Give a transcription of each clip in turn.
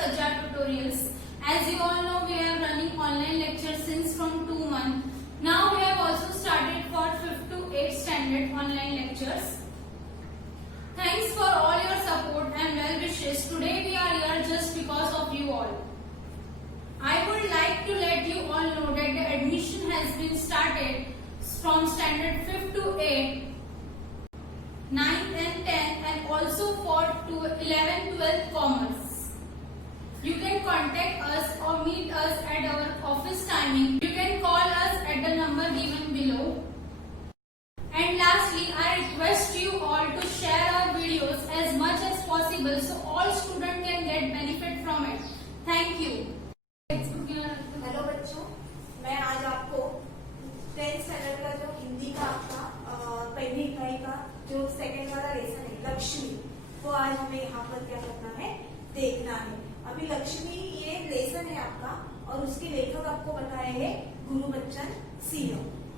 Sajja Tutorials. As you all know, we are running online lectures since from 2 months. Now we have also started for 5th to 8th standard online lectures. Thanks for all your support and well wishes. Today we are here just because of you all. I would like to let you all know that the admission has been started from standard 5th to 8th, 9th and 10th, and also for 11th, 12th commerce. You can contact us or meet us at our office timing. You can call us at the number given below. And lastly, I request you all to share our videos as much as possible so all students can get benefit from it. Thank you. Hello बच्चों, मैं आज आपको 10th standard का जो हिंदी का आपका पहली इकाई का जो सेकंड वाला लेसन है लक्ष्मी, वो आज हमें यहाँ पर क्या करना है, देखना है। अभी लक्ष्मी ये लेसन है आपका और उसके लेखक आपको बताए हैं गुरुबच्चन सिंह।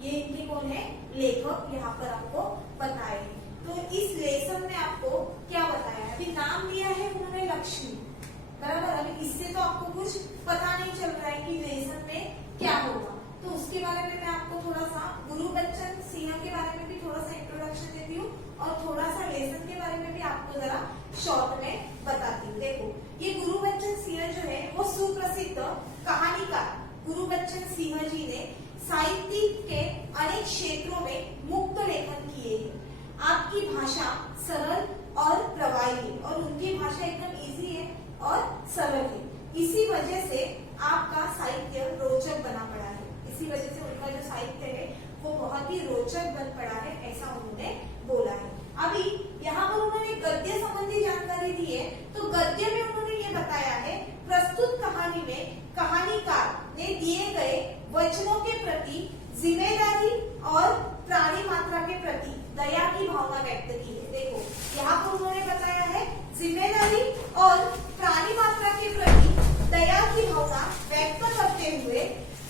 ये इनके कौन है, लेखक यहाँ पर आपको बताए हैं। तो इस लेसन में आपको क्या बताया है, अभी नाम दिया है उन्होंने लक्ष्मी, बराबर। अभी इससे तो आपको कुछ पता नहीं चल रहा है कि लेसन में क्या होगा, तो उसके बारे में मैं आपको थोड़ा सा गुरुबच्चन सिंह के बारे में भी थोड़ा सा इंट्रोडक्शन देती हूँ और थोड़ा सा लेसन के बारे में भी आपको जरा शॉर्ट में बताती हूँ। देखो, ये गुरुबच्चन सिंह जो है वो सुप्रसिद्ध कहानीकार गुरुबच्चन सिंह जी ने साहित्य के अनेक क्षेत्रों में मुक्त लेखन किए हैं। आपकी भाषा सरल और प्रवाही है और उनकी भाषा एकदम इजी है और सरल है। इसी वजह से आपका साहित्य रोचक बना पड़ा है। इसी वजह से उनका जो साहित्य है वो बहुत ही रोचक बन पड़ा है, ऐसा उन्होंने बोला है। अभी यहाँ पर उन्होंने गद्य संबंधी जानकारी दी है, तो गद्य में उन्होंने ये बताया है, प्रस्तुत कहानी में कहानीकार ने दिए गए वचनों के प्रति जिम्मेदारी और प्राणी मात्रा के प्रति दया की भावना व्यक्त की है। देखो, यहाँ पर उन्होंने बताया है जिम्मेदारी और प्राणी मात्रा के प्रति दया की भावना व्यक्त करते हुए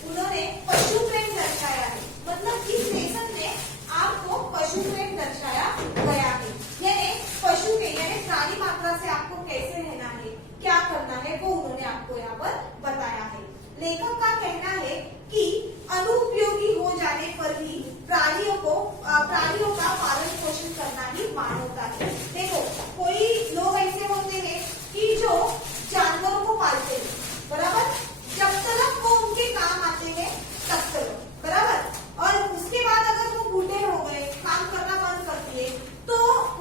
उन्होंने पशु प्रेम दर्शाया है। मतलब इस लेसन में आपको पशु प्रेम दर्शाया गया है, यानी पशु के यानी प्राणी मात्रा से आपको कैसे रहना है, क्या करना है, वो उन्होंने आपको यहाँ पर बताया है। लेखक का कहना है कि अनुपयोगी हो जाने पर भी प्राणियों का पालन पोषण करना ही मानवता है। देखो, कोई लोग ऐसे होते हैं कि जो जानवरों को पालते हैं, बराबर, जब तक वो उनके काम आते हैं तब तक, बराबर, और उसके बाद अगर वो बूढ़े हो गए, काम करना बंद कर दिए, तो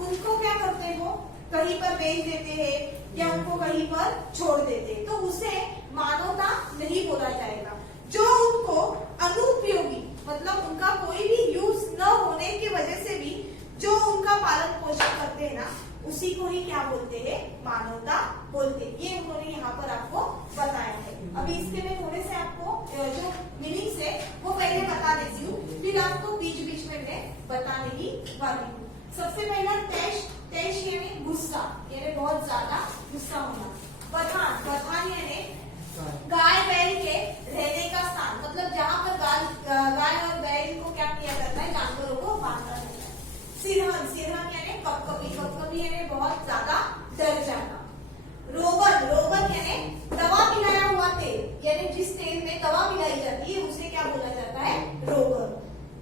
उनको क्या करते हो, कहीं पर बेच देते हैं या उनको कहीं पर छोड़ देते हैं, तो उसे मानवता नहीं बोला जाएगा। जो उनको अनुपयोगी मतलब उनका कोई भी यूज न होने की वजह से भी जो उनका पालन पोषण करते हैं ना, उसी को ही क्या बोलते हैं, मानवता बोलते हैं। ये उन्होंने यहाँ पर आपको बताया है। अभी इसके में थोड़े से आपको जो मीनिंग्स है वो पहले बता देती हूँ, फिर आपको बीच बीच में मैं बताने ही वाली हूँ। सबसे पहला तेज यानी गुस्सा, यानी बहुत ज्यादा गुस्सा होना। बथान यानी गाय बैल के रहने का स्थान, मतलब जहाँ पर गाय और बैल को क्या किया जाता है, जानवरों को बांधा जाता है। सिरहन यानी कपकपी यानी बहुत ज्यादा डर जाना। रोगन यानी दवा मिलाया हुआ तेल, यानी जिस तेल में दवा मिलाई जाती है उसे क्या बोला जाता है, रोगन।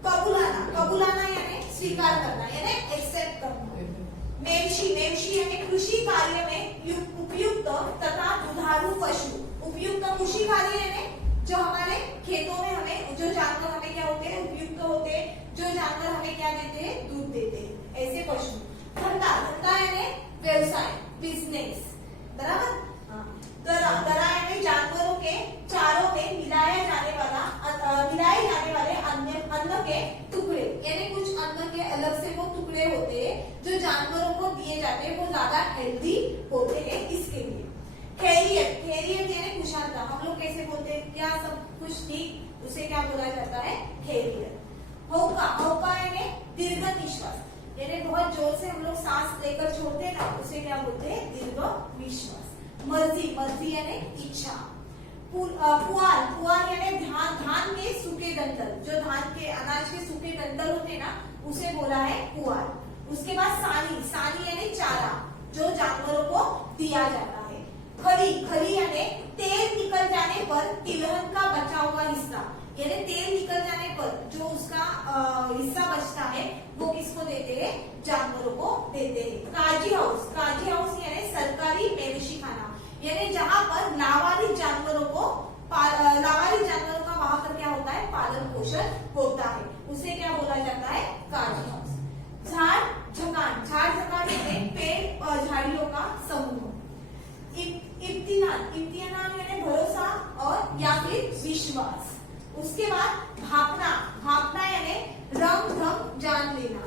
कबुलाना यानी स्वीकार करना, यानी एक्सेप्ट करना। मेवशी यानी कृषि कार्य में उपयुक्त तथा दुधारू पशु। उपयुक्त कृषि कार्य यानी जो हमारे खेतों में हमें जो जानवर हमें क्या होते हैं, उपयुक्त होते हैं, जो जानवर हमें क्या देते हैं, दूध देते हैं, ऐसे पशु। धंधा यानी व्यवसाय, बिजनेस, बराबर। दरा यानी जानवरों के चारों में मिलाए जाने वाले अन्न के टुकड़े, यानी कुछ अन्न के अलग से वो टुकड़े होते हैं जो जानवरों को दिए जाते हैं, वो ज्यादा हेल्दी होते हैं, इसके लिए। खैरियत यानी कुशलता, हम लोग कैसे बोलते हैं, क्या सब कुछ ठीक, उसे क्या बोला जाता है, खैरियत। हौका यानी दीर्घ निश्वास, यानी बहुत जोर से हम लोग सांस लेकर छोड़ते हैं ना, उसे क्या बोलते हैं, दीर्घ निश्वास। मर्जी यानी इच्छा। पुआल यानी धान के सूखे डंठल, जो धान के अनाज के सूखे डंठल होते हैं ना, उसे बोला है पुआल। उसके बाद सानी यानी चारा, जो जानवरों को दिया जाता है। खली, खली यानी तेल निकल जाने पर तिलहन का बचा हुआ हिस्सा, यानी तेल निकल जाने पर जो उसका हिस्सा बचता है वो किसको देते हैं? जानवरों को देते हैं। काजी हाउस, काजी हाउस यानी सरकारी मवेशी खाना, यानी जहाँ पर लावारिस जानवरों का वहां पर क्या होता है? पालन पोषण होता है, उसे क्या बोला जाता है? काजी हाउस। झाड़ झकान, झाड़ झकान यानी पेड़ और झाड़ियों का समूह। इम्तिहान, इम्तिहान यानी भरोसा और या फिर विश्वास। उसके बाद भापना, भापना यानी रंग ढंग जान लेना।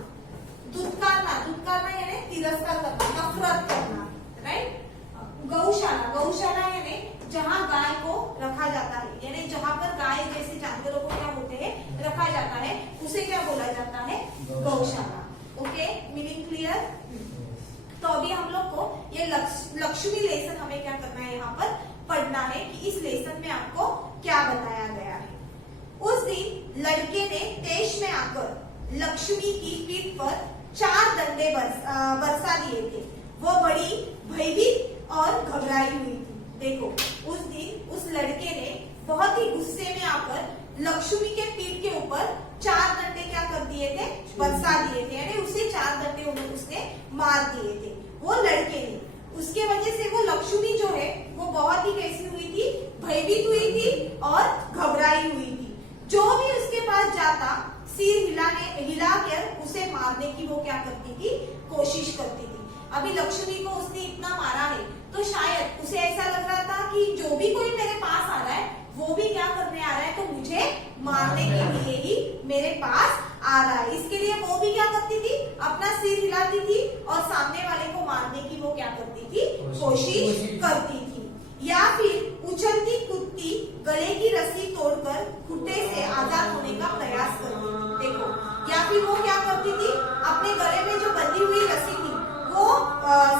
दुत्कारना, दुत्कारना यानी तिरस्कार करना, नफरत करना, राइट। गौशाला, गौशाला यानी जहाँ गाय को रखा जाता है, यानी जहाँ पर गाय जैसे जानवरों को क्या होते हैं? रखा जाता है, उसे क्या बोला जाता है? गौशाला। Okay, meaning clear? तो अभी हम लोग को ये लक्ष्मी लेसन हमें क्या करना है? यहाँ पर पढ़ना है कि इस लेसन में आपको क्या बताया गया है। उस दिन लड़के ने तेज में आकर लक्ष्मी की पीठ पर 4 डंडे बरसा दिए थे। वो बड़ी भयभीत और घबराई हुई थी। देखो, उस दिन उस लड़के ने बहुत ही गुस्से में आकर लक्ष्मी के पीठ के ऊपर 4 डंडे क्या कर दिए थे? बरसा दिए थे, यानी उसे 4 डंडे उसने मार दिए थे, वो लड़के ने। उसके वजह से वो लक्ष्मी जो है वो बहुत ही कैसी हुई थी? भयभीत हुई थी और घबराई हुई थी। जो भी उसके पास जाता सिर हिलाकर उसे मारने की वो क्या करती थी? कोशिश करती थी। अभी लक्ष्मी को उसने इतना मारा है तो शायद उसे ऐसा लग रहा था कि जो भी कोई मेरे पास आ रहा है वो भी क्या करने आ रहा है? तो मुझे मारने के लिए ही मेरे पास आ रहा है। इसके लिए वो भी क्या करती थी? अपना सिर हिलाती थी और सामने वाले को मारने की वो क्या करती थी? कोशिश करती थी। या फिर उछलती कूदती गले की रस्सी तोड़कर खुट्टे से आजाद होने का प्रयास करती थी। देखो, या फिर वो क्या करती थी? अपने गले में जो बंधी हुई रस्सी थी वो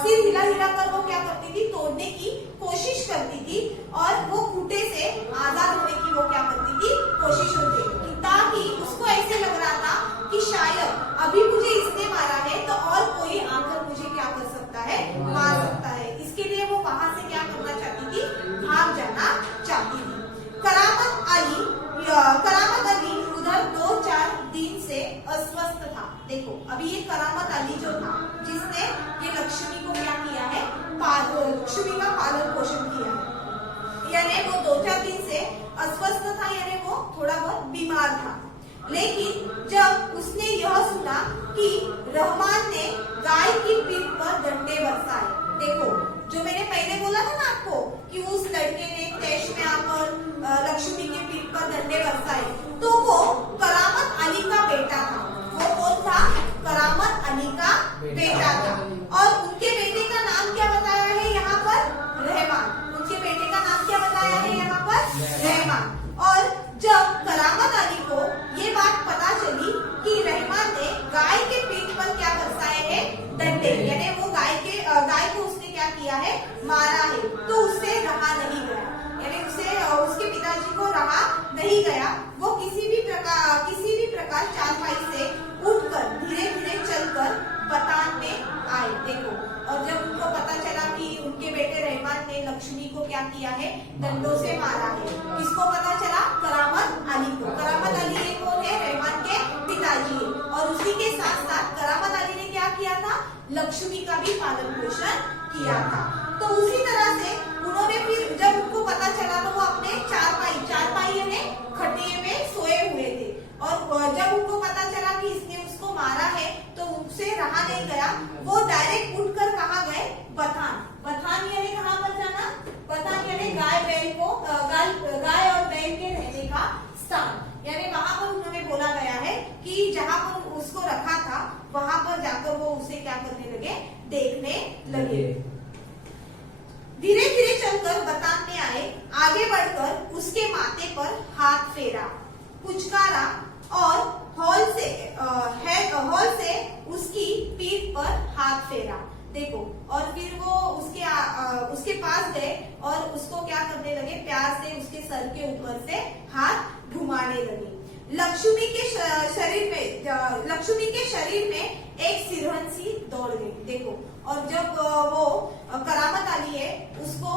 सिर हिला कर वो क्या करती थी? तोड़ने की कोशिश करती थी और वो खूंटे से आजाद होने की वो क्या करती थी? कोशिश होती थी, ताकि उसको ऐसे लग रहा था कि शायद अभी मुझे इसने मारा है तो और कोई आकर मुझे क्या कर सकता है? मार सकता है। इसके लिए वो वहां से क्या करना चाहती थी? भाग जाना चाहती थी। करामत अली उधर 2-4 दिन से अस्वस्थ था। देखो, अभी ये करामत अली जो था जिसने ये लक्ष्मी को क्या किया है? लक्ष्मी का पालन पोषण किया है, यानी वो 2-4 दिन से अस्वस्थ था, यानी वो थोड़ा बहुत बीमार था। लेकिन जब उसने यह सुना कि रहमान ने गाय की पीठ पर डंडे बरसाए। देखो, जो मैंने पहले बोला था ना आपको कि उस लड़के ने तेज में आकर लक्ष्मी के पीठ पर डंडे बरसाए, तो वो करामत अली का बेटा था। वो कौन था? करामत अली का बेटा था। और उनके बेटे का नाम क्या बताया है यहाँ पर? रहमान। उनके बेटे का नाम क्या बताया है यहाँ पर? रहमान। और जब करामत अली को ये बात पता चली कि रहमान ने गाय के पीठ पर क्या बरसाए हैं? डंडे, यानी वो गाय को उसने क्या किया है? मारा है, तो उससे रहा नहीं गया, यानी उसके पिताजी को रहा नहीं गया। वो किसी भी प्रकार चारपाई से उठकर धीरे धीरे चलकर बतान में आए। देखो, और जब उनको पता चला कि उनके बेटे रहमान ने लक्ष्मी को क्या किया है? डंडों से मारा है। किसको पता चला? करामत अली को। करामत अली ये कौन है? रहमान के पिताजी है। और उसी के साथ साथ करामत अली ने क्या किया था? लक्ष्मी का भी पालन पोषण किया था। तो उसी तरह से उन्होंने फिर जब उनको पता चला तो वो अपने चारपाई यानी खटिये में सोए हुए थे। और जब उनको पता चला कि इसने उसको मारा है तो उनसे रहा नहीं गया। वो डायरेक्ट उठकर कहाँ गए? बथान। बथान यानी कहाँ पर जाना? बथान यानी गाय और बैल के रहने का स्थान, यानी वहां पर उन्होंने बोला गया है कि जहाँ पर उसको रखा था वहां पर जाकर वो उसे क्या करने लगे? देखने लगे। धीरे धीरे चलकर बतान में आए, आगे बढ़कर उसके माथे पर हाथ फेरा, पुचकारा और हॉल से उसकी पीठ पर हाथ फेरा। देखो, और फिर वो उसके पास गए और उसको क्या करने लगे? प्यार से उसके सर के ऊपर से हाथ घुमाने लगे। लक्ष्मी के शरीर में एक सिरहन सी दौड़ गई। देखो, और जब वो करामत अली है उसको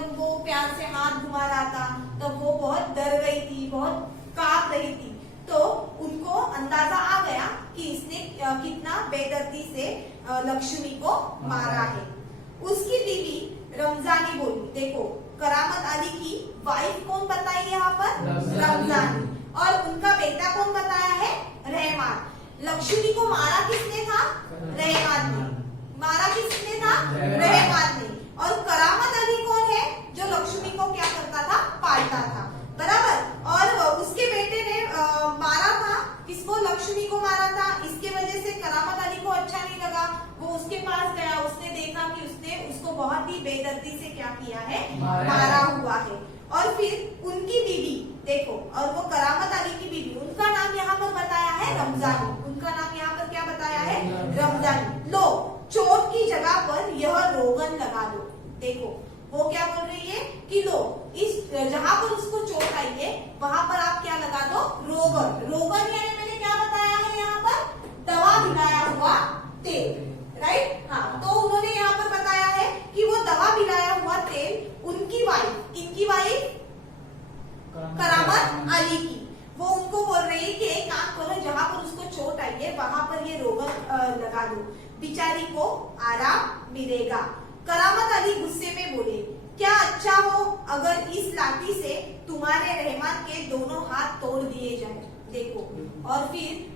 जब वो प्यार से हाथ घुमा रहा था तब वो बहुत डर गई थी, बहुत कांप रही थी। तो उनको अंदाजा आ गया कि इसने कितना बेदर्दी से लक्ष्मी को मारा है। उसकी बीवी रमजानी बोली, देखो करामत अली की वाइफ कौन बताई यहाँ पर? रमजानी। और उनका बेटा कौन बताया है? रहमान। लक्ष्मी को मारा किसने था? रहमान ने। मारा किसने था? रहमान ने। और करामत अली कौन है? जो लक्ष्मी को क्या करता था? पालता था, बराबर। और उसके बेटे ने मारा था किसको? लक्ष्मी को मारा था। इसके वजह से करामत अली को अच्छा नहीं लगा, वो उसके पास गया, उसने देखा कि उसने उसको बहुत ही बेदर्दी से क्या किया है? मारा हुआ है। और फिर उनकी बीवी देखो, और वो करामत अली की बीवी, उनका नाम यहाँ पर बताया है रमजानी। उनका नाम यहाँ पर क्या बताया है? रमजानी। लो, चोट की जगह पर यह रोगन लगा दो। देखो वो क्या बोल रही है कि लो, इस जहां पर उसको चोट आई है वहां पर आप क्या लगा दो? रोगन। रोगन यानी मैंने क्या बताया है यहाँ पर? दवा मिलाया हुआ तेल, राइट? हाँ, तो उन्होंने यहाँ पर बताया है कि वो दवा मिलाया हुआ तेल उनकी वाइफ, किनकी वाइफ? करामत अली की। वो उनको बोल रही है कि एक काम करो, जहां पर उसको चोट आई है वहां पर ये रोगन लगा दो, बिचारी को आराम मिलेगा। करामत अली गुस्से में बोले, क्या अच्छा हो अगर इस लाठी से तुम्हारे रहमान के दोनों हाथ तोड़ दिए जाए। देखो, और फिर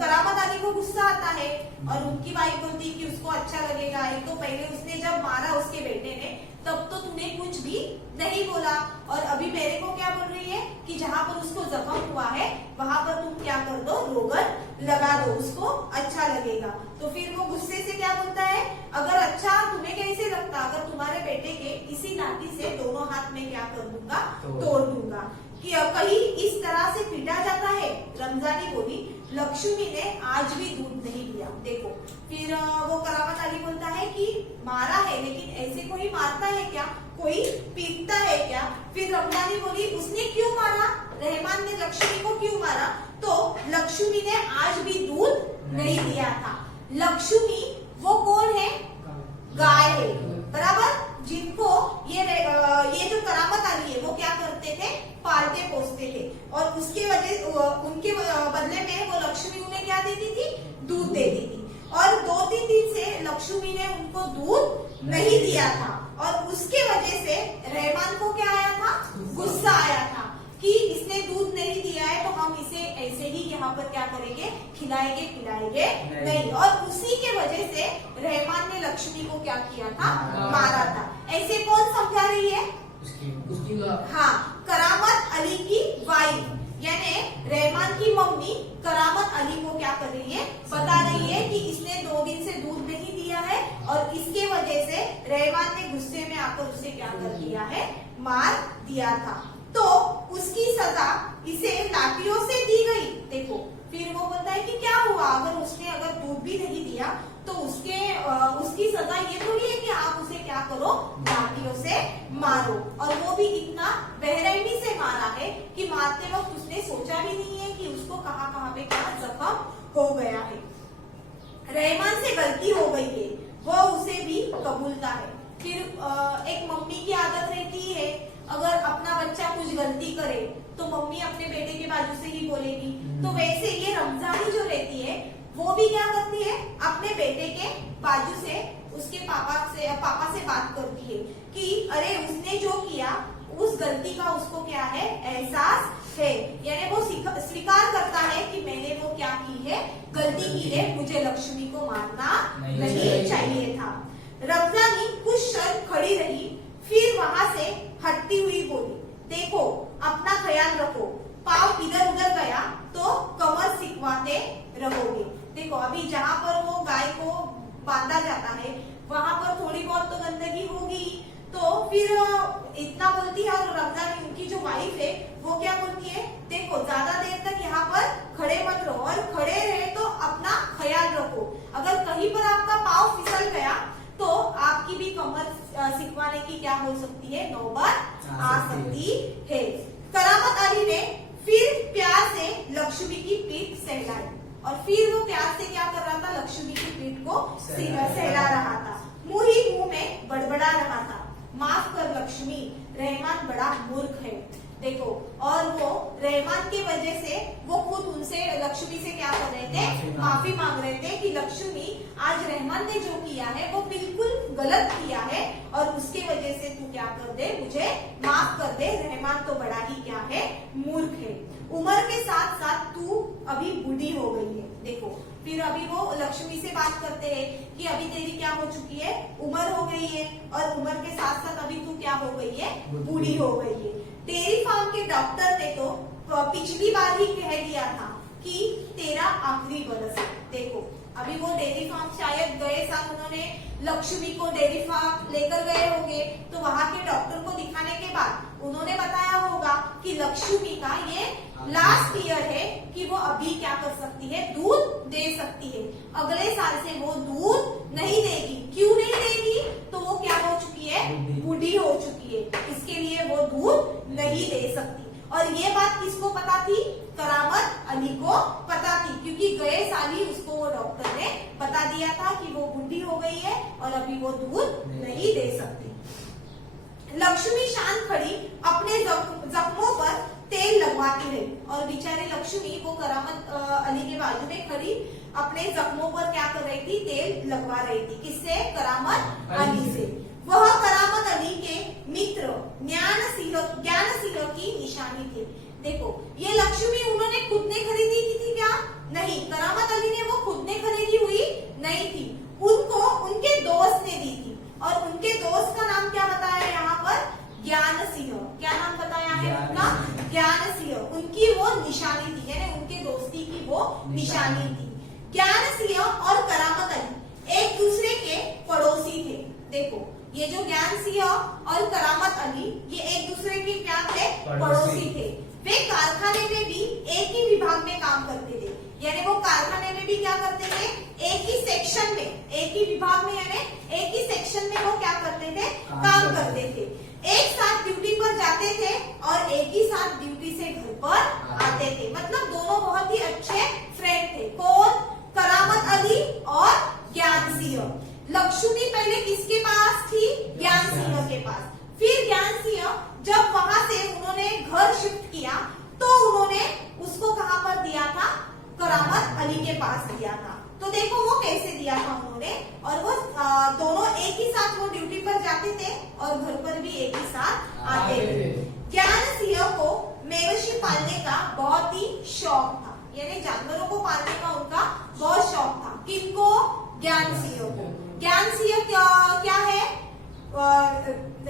करामत अली को गुस्सा आता है और उनकी वाइफ बोलती कि उसको अच्छा लगेगा। एक तो पहले उसने जब मारा उसके बेटे ने, तब तो तूने कुछ भी नहीं बोला, और अभी मेरे को क्या बोल रही है कि जहां पर उसको जख्म हुआ है वहां पर तुम क्या कर दो? रोगन लगा दो, उसको अच्छा लगेगा। तो फिर वो गुस्से से क्या बोलता है? अगर अच्छा तुम्हें कैसे लगता अगर तुम्हारे बेटे के इसी लाठी से दोनों हाथ में क्या कर दूंगा? तोड़ दूंगा। कि कहीं इस तरह से पीटा जाता है? रमजानी बोली, लक्ष्मी ने आज भी दूध नहीं दिया। देखो, फिर वो करामत अली बोलता है कि मारा है, लेकिन ऐसे कोई मारता है क्या? कोई पीटता है क्या? फिर रमजानी बोली, उसने क्यों मारा? रहमान ने लक्ष्मी को क्यों मारा? तो लक्ष्मी ने आज भी दूध नहीं दिया था। लक्ष्मी वो कौन है? गाय है, बराबर। जिनको ये जो करामत अली है वो क्या करते थे? पालते पोसते थे, और उसके उनके बदले में वो लक्ष्मी उन्हें क्या देती थी? दूध देती थी। और 2-3 दिन से लक्ष्मी ने उनको दूध नहीं दिया था, और उसके वजह से रहमान को क्या आया था? गुस्सा आया था कि इसने दूध नहीं दिया है तो हम इसे ऐसे ही यहाँ पर क्या करेंगे? खिलाएंगे पिलाएंगे नहीं। और उसी के वजह से रहमान ने लक्ष्मी को क्या किया था? मारा था। ऐसे कौन समझा रही है? हाँ, करामत अली की वाइफ, यानी रहमान की मम्मी करामत अली को क्या कर रही है? बता रही है कि इसने 2 दिन से दूध नहीं दिया है, और इसके वजह से रहमान ने गुस्से में आकर उसे क्या कर दिया है? मार दिया था। तो उसकी सजा इसे लाठियों से दी गई। देखो, फिर वो बोलता है कि क्या हुआ अगर दूध भी नहीं दिया तो उसकी सजा ये थोड़ी है कि आप उसे क्या करो? लाठियों से मारो। और वो भी इतना बेरहमी से मारा है कि मारते वक्त उसने सोचा भी नहीं है कि उसको कहाँ कहाँ पे क्या जख्म हो गया है। रहमान से गलती हो गई है, वो उसे भी कबूलता है। फिर एक मम्मी की आदत रहती है, अगर अपना बच्चा कुछ गलती करे तो मम्मी अपने बेटे के बाजू से ही बोलेगी। तो वैसे ये रमजानी जो रहती है वो भी क्या करती है? अपने बेटे के बाजू से उसके पापा से बात करती है कि अरे उसने जो किया उस गलती का उसको क्या है? एहसास है, यानी वो स्वीकार करता है कि मैंने वो क्या की है? गलती की है, मुझे लक्ष्मी को मारना नहीं चाहिए था। रमजानी कुछ क्षण खड़ी रही, फिर वहां से हटती हुई बोली, देखो अपना ख्याल रखो, पाँव इधर उधर गया तो कमर सिकवाते रहोगे। देखो, अभी जहाँ पर वो गाय को बांधा जाता है वहां पर थोड़ी बहुत तो गंदगी होगी, तो फिर इतना बोलती है। और रमजानी उनकी जो वाइफ है वो क्या बोलती है? देखो, ज्यादा देर तक यहाँ पर खड़े मत रहो, और खड़े रहे तो अपना ख्याल रखो। अगर कहीं पर आपका पाँव फिसल गया तो आपकी भी कमर सिकवाने की क्या हो सकती है? नौबत आ सकती है। करामत अली ने फिर प्यार से लक्ष्मी की पीठ सहलाई, और फिर वो प्यार से क्या कर रहा था? लक्ष्मी की पीठ को सहला रहा था। मुंह ही मुंह में बड़बड़ा रहा था, माफ कर लक्ष्मी, रहमान बड़ा मूर्ख है। देखो, और वो रहमान की वजह से वो खुद उनसे लक्ष्मी से क्या कर रहे थे, माफी मांग रहे थे कि लक्ष्मी आज रहमान ने जो किया है वो बिल्कुल गलत किया है और उसके वजह से तू क्या कर दे, मुझे माफ कर दे, रहमान तो बड़ा ही क्या है, मूर्ख है। उम्र के साथ साथ तू अभी बूढ़ी हो गई है। देखो, फिर अभी वो लक्ष्मी से बात करते हैं कि अभी तेरी क्या हो चुकी है, उम्र हो गई है और उम्र के साथ साथ अभी तू क्या हो गई है, बूढ़ी हो गई है। डेयरी फार्म के डॉक्टर ने तो पिछली बार ही कह दिया था कि तेरा आखिरी बरस है। देखो, अभी वो डेयरी फार्म शायद गए साल उन्होंने लक्ष्मी को डेयरी फार्म लेकर गए होंगे, तो वहां के डॉक्टर को दिखाने के बाद उन्होंने बताया होगा कि लक्ष्मी का ये लास्ट ईयर है कि वो अभी क्या कर सकती है, दूध दे सकती है। अगले साल से वो दूध नहीं देगी। क्यों नहीं देगी? तो वो क्या हो चुकी है, बूढ़ी हो चुकी है, इसके लिए वो दूध नहीं दे सकती। और ये बात किसको पता थी? करामत अली को पता थी, क्योंकि गए साल ही उसको वो डॉक्टर ने बता दिया था कि वो बूढ़ी हो गई है और अभी वो दूध नहीं दे सकती। लक्ष्मी शांत खड़ी अपने जख्मों पर तेल लगवाती रही और बेचारी लक्ष्मी वो करामत अली के बाजू में खड़ी अपने जख्मों पर क्या कर रही थी, तेल लगवा रही थी। किससे? करामत अली से। वह करामत अली के मित्र ज्ञान सिंह की निशानी थी। देखो, ये लक्ष्मी उन्होंने खुद ने खरीदी की थी क्या? नहीं, करामत अली ने वो खुद ने खरीदी हुई नहीं थी, उनको उनके दोस्त ने दी थी। और उनके दोस्त का नाम क्या बताया यहाँ पर? ज्ञान सिंह। क्या नाम बताया है उनका? ज्ञान सिंह। उनकी वो निशानी थी, यानी उनके दोस्ती की वो निशानी थी। ज्ञान सिंह और करामत अली एक दूसरे के पड़ोसी थे। देखो, ये जो ज्ञान सिंह और करामत अली ये एक दूसरे के क्या थे? पड़ोसी थे। वे कारखाने में भी एक ही विभाग में काम करते थे, यानी वो कारखाने में भी क्या करते थे? एक ही सेक्शन में, एक ही विभाग में, यानी एक ही सेक्शन में वो क्या करते थे? काम करते थे। एक साथ ड्यूटी पर जाते थे और एक ही साथ ड्यूटी से घर पर आते थे। मतलब दोनों बहुत ही अच्छे फ्रेंड थे। कौन? करामत अली और ज्ञान सिंह। लक्ष्मी पहले किसके पास थी? ज्ञान सिंह के पास। फिर ज्ञान सिंह जब वहां से उन्होंने घर शिफ्ट किया तो उन्होंने उसको कहां पर दिया था? करामत अली के पास दिया था। तो देखो वो कैसे दिया था उन्होंने, और वो दोनों एक ही साथ वो ड्यूटी पर जाते थे और घर पर भी एक ही साथ आते थे। ज्ञान सिंह को मवेशी पालने का बहुत ही शौक था, यानी जानवरों को पालने का उनका बहुत शौक था। किनको? ज्ञान सिंह को। ज्ञान सिंह क्या है?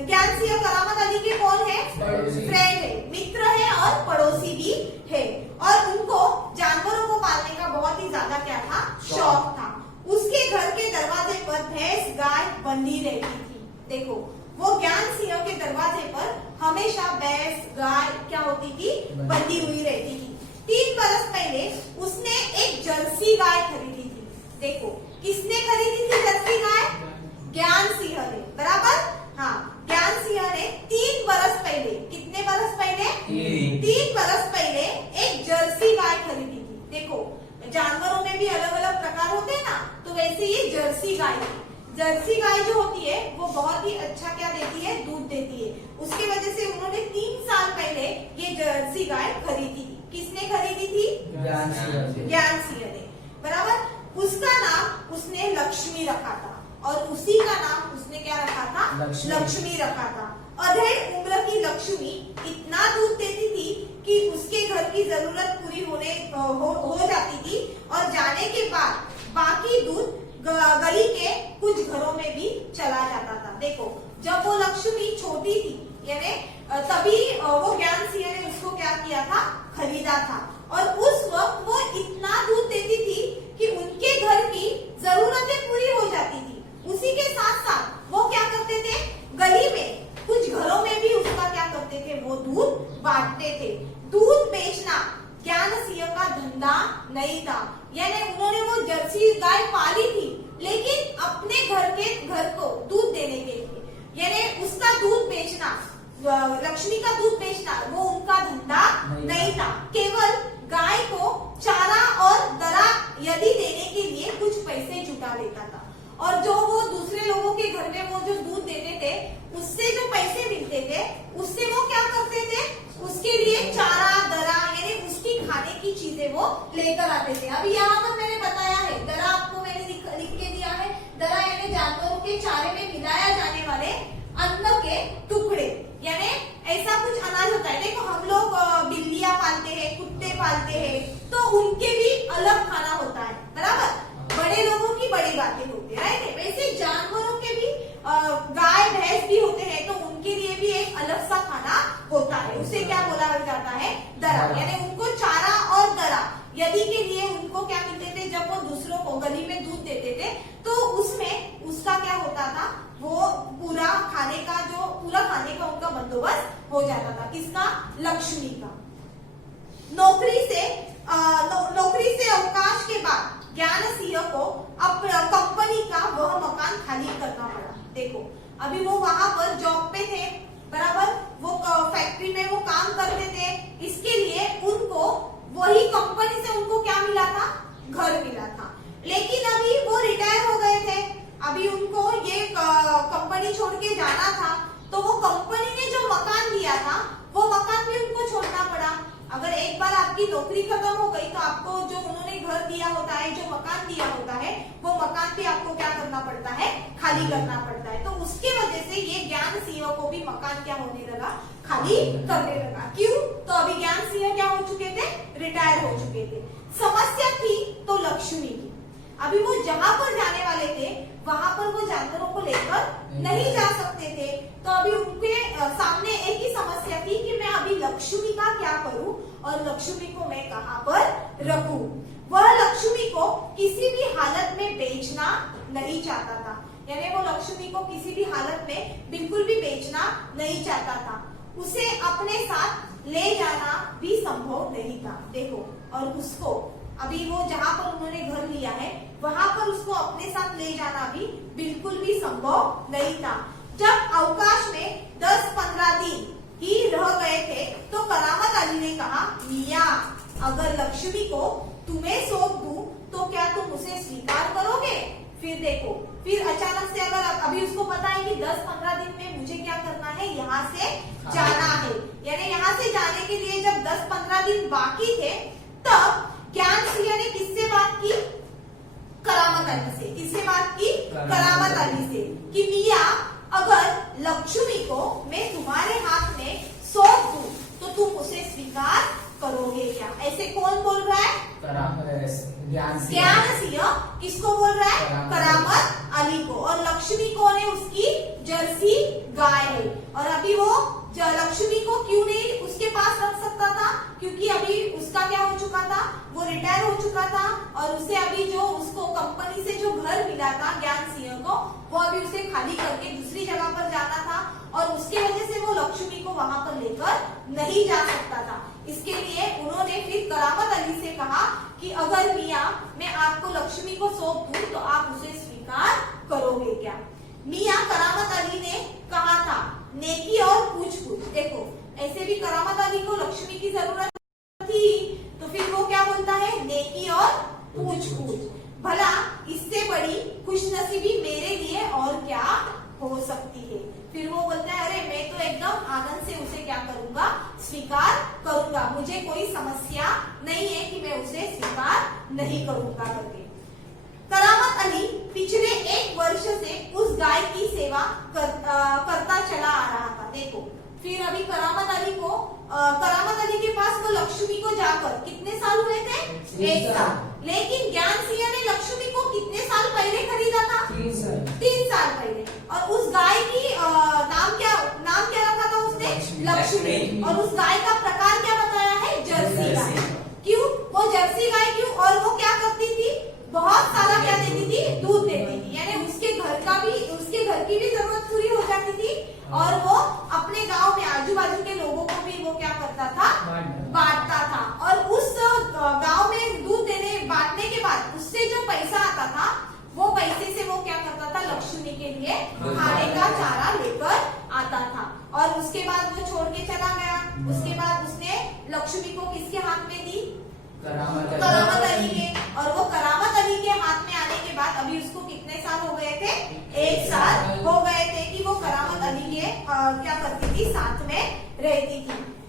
ज्ञान सिंह करामत अली के कौन है? फ्रेंड है, मित्र है और पड़ोसी भी है। और उनको जानवरों को पालने का बहुत ही ज्यादा क्या था? शौक था। उसके घर के दरवाजे पर भैंस गाय बंधी रहती थी। देखो, वो ज्ञान सिंह के दरवाजे पर हमेशा भैंस गाय क्या होती थी? बंधी हुई रहती थी। 3 बरस पहले उसने एक जर्सी गाय खरीदी थी। देखो, किसने खरीदी थी जर्सी गाय? ज्ञान सिंह ने, बराबर। हाँ, ज्ञान सिंह ने 3 बरस पहले, कितने बरस पहले? 3 बरस पहले एक जर्सी गाय खरीदी थी। देखो, जानवरों में भी अलग अलग प्रकार होते हैं ना, तो वैसे ये जर्सी गाय है। जर्सी गाय जो होती है वो बहुत ही अच्छा क्या देती है? दूध देती है। उसकी वजह से उन्होंने 3 साल पहले ये जर्सी गाय खरीदी थी। किसने खरीदी थी? ज्ञान सिंह ने, बराबर। उसका नाम उसने लक्ष्मी रखा था और उसी का नाम उसने क्या रखा था? लक्ष्मी रखा था। अधेड़ उम्र की लक्ष्मी इतना दूध देती थी कि उसके घर की जरूरत पूरी हो जाती थी और जाने के बाद बाकी दूध गली के कुछ घरों में भी चला जाता था। देखो, जब वो लक्ष्मी छोटी थी, यानी तभी वो ज्ञान सिंह ने उसको क्या किया था? खरीदा था। और उस वक्त वो इतना दूध देती थी कि उनके घर की जरूरतें पूरी हो जाती थी। उसी के साथ साथ वो क्या करते थे? गली में कुछ घरों में भी उसका क्या करते थे? वो दूध बांटते थे। दूध बेचना ज्ञान सिंह का धंधा नहीं था, यानी उन्होंने वो जर्सी गाय पाली थी लेकिन अपने घर को दूध देने के लिए, यानी उसका दूध बेचना, लक्ष्मी का दूध बेचना वो उनका धंधा नहीं था। केवल गाय को चारा और दरा यदि देने के लिए कुछ पैसे जुटा लेता था और जो वो दूसरे लोगों के घर में वो जो दूध देते थे उससे जो पैसे मिलते थे उससे वो क्या करते थे, उसके लिए चारा दरा यानी उसकी खाने की चीजें वो लेकर आते थे। अभी यहाँ पर मैंने बताया है, दरा आपको मैंने लिख के दिया है। दरा यानी जानवरों के चारे में मिलाया जाने वाले अन्न के टुकड़े, यानी ऐसा कुछ अनाज होता है। देखो हम लोग बिल्लियां पालते हैं, कुत्ते पालते हैं, तो उनके भी अलग खाना होता है, बराबर। बड़े लोगों की बड़ी बातें होती है, राइट। वैसे जानवरों के भी गाय भैंस भी होते हैं, तो उनके लिए भी एक अलग सा खाना होता है। उसे क्या बोला जाता है, दरा। यानी उनको चारा और दरा यदि के लिए उनको क्या मिलते थे, जब वो दूसरों को गली में दूध देते थे तो उसमें उसका क्या होता था, वो पूरा खाने का उनका बंदोबस्त हो जाता था। किसका, लक्ष्मी का। नौकरी से अवकाश के बाद ज्ञान सिंह को अब कंपनी का वह मकान खाली करना पड़ा। देखो अभी वो वहां पर जॉब पे थे, बराबर, वो फैक्ट्री में वो काम करते थे, इसके लिए उनको वही कंपनी से उनको क्या मिला था, घर मिला था। लेकिन अभी वो रिटायर हो गए थे, अभी उनको ये कंपनी छोड़ के जाना था, तो वो कंपनी ने जो मकान दिया था वो मकान भी उनको छोड़ना पड़ा। अगर एक बार आपकी नौकरी खत्म हो गई तो आपको जो उन्होंने घर दिया होता है, जो मकान दिया होता है, वो मकान भी आपको क्या करना पड़ता है, खाली करना पड़ता है। तो उसकी वजह से ये ज्ञान सिंह को भी मकान क्या होने लगा, खाली करने लगा। क्यों, तो अभी ज्ञान सिंह क्या हो चुके थे, रिटायर हो चुके थे। समस्या थी तो लक्ष्मी की। अभी वो जहां पर जाने वाले थे वहां पर वो जानवरों को लेकर नहीं जा सकते थे, तो अभी उनके सामने एक ही समस्या थी कि मैं अभी लक्ष्मी का क्या करूं और लक्ष्मी को मैं कहां पर रखूं। वह लक्ष्मी को किसी भी हालत में बेचना नहीं चाहता था, यानी वो लक्ष्मी को किसी भी हालत में बिल्कुल भी बेचना नहीं चाहता था। उसे अपने साथ ले जाना भी संभव नहीं था। देखो, और उसको अभी वो जहां पर उन्होंने घर लिया है वहां पर उसको अपने साथ ले जाना भी बिल्कुल भी संभव नहीं था। जब अवकाश में 10-15 दिन ही रह गए थे तो करामत अली ने कहा, मियां अगर लक्ष्मी को तुम्हें सौंप दूं तो क्या तुम उसे स्वीकार करोगे। फिर देखो, फिर अचानक से अगर अभी उसको पता है कि 10-15 दिन में मुझे क्या करना है, यहाँ से जाना है, यानी यहाँ से जाने के लिए जब 10-15 दिन बाकी थे तब ज्ञान सिंह ने किससे बात की, करामत अली से। किससे बात की, करामत अली से, कि मियां अगर लक्ष्मी को मैं तुम्हारे हाथ में सौंप दूं तो तुम उसे स्वीकार करोगे क्या। ऐसे कौन बोल रहा है, ज्ञान सिंह किसको बोल रहा है, करामत अली को। और लक्ष्मी कौन है, उसकी जर्सी गाय है। और अभी वो लक्ष्मी को क्यों नहीं उसके पास रख सकता था, क्योंकि अभी उसका क्या हो चुका था, वो रिटायर हो चुका था, और उसे अभी जो उसको कंपनी से जो घर मिला था ज्ञान सिंह को, वो अभी उसे खाली करके दूसरी जगह पर जाना था, और उसके वजह से वो लक्ष्मी को वहां पर लेकर नहीं जा सकता था। इसके लिए उन्होंने फिर करामत अली से कहा कि अगर मियां मैं आपको लक्ष्मी को सौंप दूं तो आप उसे स्वीकार करोगे क्या। मियां करामत अली ने कहा था, नेकी और पूछ-पूछ। देखो, ऐसे भी करामत अली को लक्ष्मी की जरूरत थी, तो फिर वो क्या बोलता है, नेकी और पूछ-पूछ। भला इससे बड़ी खुशनसीबी मेरे लिए और क्या हो सकती है। फिर वो बोलता है, अरे मैं तो एकदम आनंद से उसे क्या करूंगा, स्वीकार करूंगा, मुझे कोई समस्या नहीं है कि मैं उसे स्वीकार नहीं करूंगा करके। करामत अली पिछले 1 वर्ष से उस गाय की सेवा करता चला आ रहा था। देखो, फिर अभी करामत अली के पास वो लक्ष्मी को जाकर कितने साल हुए थे, 1 साल। लेकिन ज्ञान सिंह ने लक्ष्मी को कितने साल पहले खरीदा था, 3 साल पहले। और उस गाय की नाम क्या रखा था उसने, लक्ष्मी। और उस गाय का प्रकार क्या बताया है, जर्सी गाय। क्यों, वो जर्सी गाय क्यों, और वो क्या करती थी, बहुत सारा क्या देती थी, दूध देती थी, यानी उसके घर की भी जरूरत पूरी हो जाती थी, और वो अपने गांव में आजू बाजू के लोगों को भी वो क्या करता था, बांटता था। और उस गांव में दूध बांटने के बाद उससे जो पैसा आता था, वो पैसे से वो क्या करता था, लक्ष्मी के लिए खाने का चारा लेकर आता था। और उसके बाद वो छोड़ के चला गया। उसके बाद उसने लक्ष्मी को किसके हाथ में दी, करामत अली के। और वो करामत अली के हाथ में आने के बाद अभी उसको कितने साल हो गए थे, 1 साल हो गए थे कि वो करामत अली के क्या करती थी, साथ में रहती थी।